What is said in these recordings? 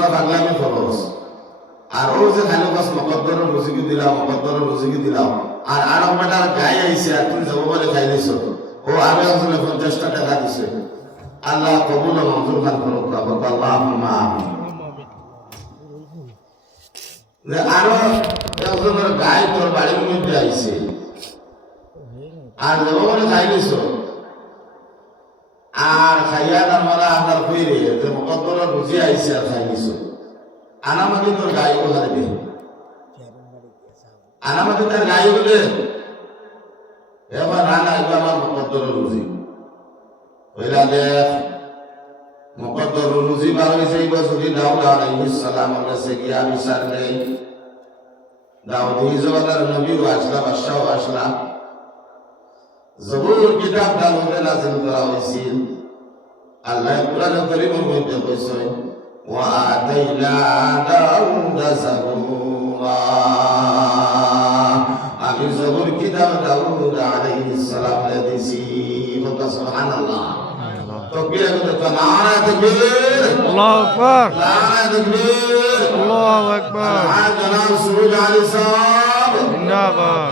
না পাগলামি খরচ আর ও যে খালি বাস মকদ্দরের রুজিকে দিলাম আর আরো বেটার গায়ে আইছে আর তুমি যাবো বলে খাই দিছ ও আরো একজনে 50টা টাকা দিছে আল্লাহ কবুল ও মঞ্জুর খান করুক আল্লাহুম্মা আমিন যে আরো একজনের গায়ে তোর বাড়ির মধ্যে আইছে আর যাবো বলে খাই দিছ আর খাইয়া তার মানে আপনার কইরে যে মকদ্দরের রুজি আইছে আর খাই দিছ আনামাদি তোর গায়ে কোথায় দেবে আনামাদি তার গায়ে বলে এবার রানা এবার আমার মকদ্দর রুজি ওইলা দেখ মকদ্দর রুজি বার হয়েছে এই বছরই দাউদ আলাইহিস সালামের কাছে গিয়া বিচার নেই দাউদ হিজবাদার নবীও আসলা বাদশাহ আসলা জবুর কিতাব দাউদে নাযিল করা হয়েছিল আল্লাহ কুরআন কারীমের মধ্যে কইছে وآتينا داود زبورا আমি জবুর কিতাব দাউদ আলাইহিস সালাম দিছি সুবহানাল্লাহ তাকবীর করতে নারা তাকবীর আল্লাহু আকবার নারা তাকবীর আল্লাহু আকবার জনাব সুরুজ আলী সাহেব জিন্দাবাদ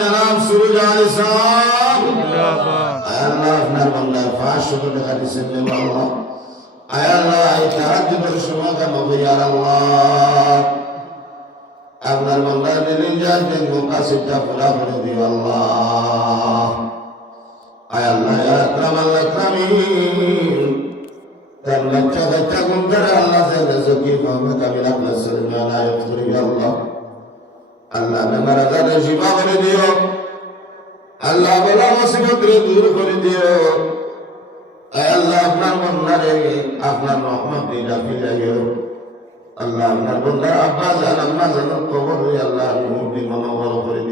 জনাব সুরুজ আলী সাহেব জিন্দাবাদ আল্লাহ আপনার বান্দা ফাশ করে হাদিসে আল্লাহ আয় আল্লাহ এই তাহাজ্জুদের সময় কেন ইয়া আল্লাহ আপনার বান্দার দিলেন যাতে মুকাসিদটা পুরা করে দিও আল্লাহ আয় আল্লাহ ইয়া আকরাম আল আকরামিন তার বাচ্চা গুণ করে আল্লাহ তাআলা জকি ফাহমে কামিল আপনার সুলমান আয়াত করি আল্লাহ আল্লাহ বেমার আজারে শিফা করে দিও আল্লাহ বলা মুসিবত দূর করে দিও আল্লাহ আপনার বন্দারে আপনার রহমত দিয়ে ডাকি যাইও আল্লাহ আপনার বন্দার আব্বা জান আম্মা জান কবর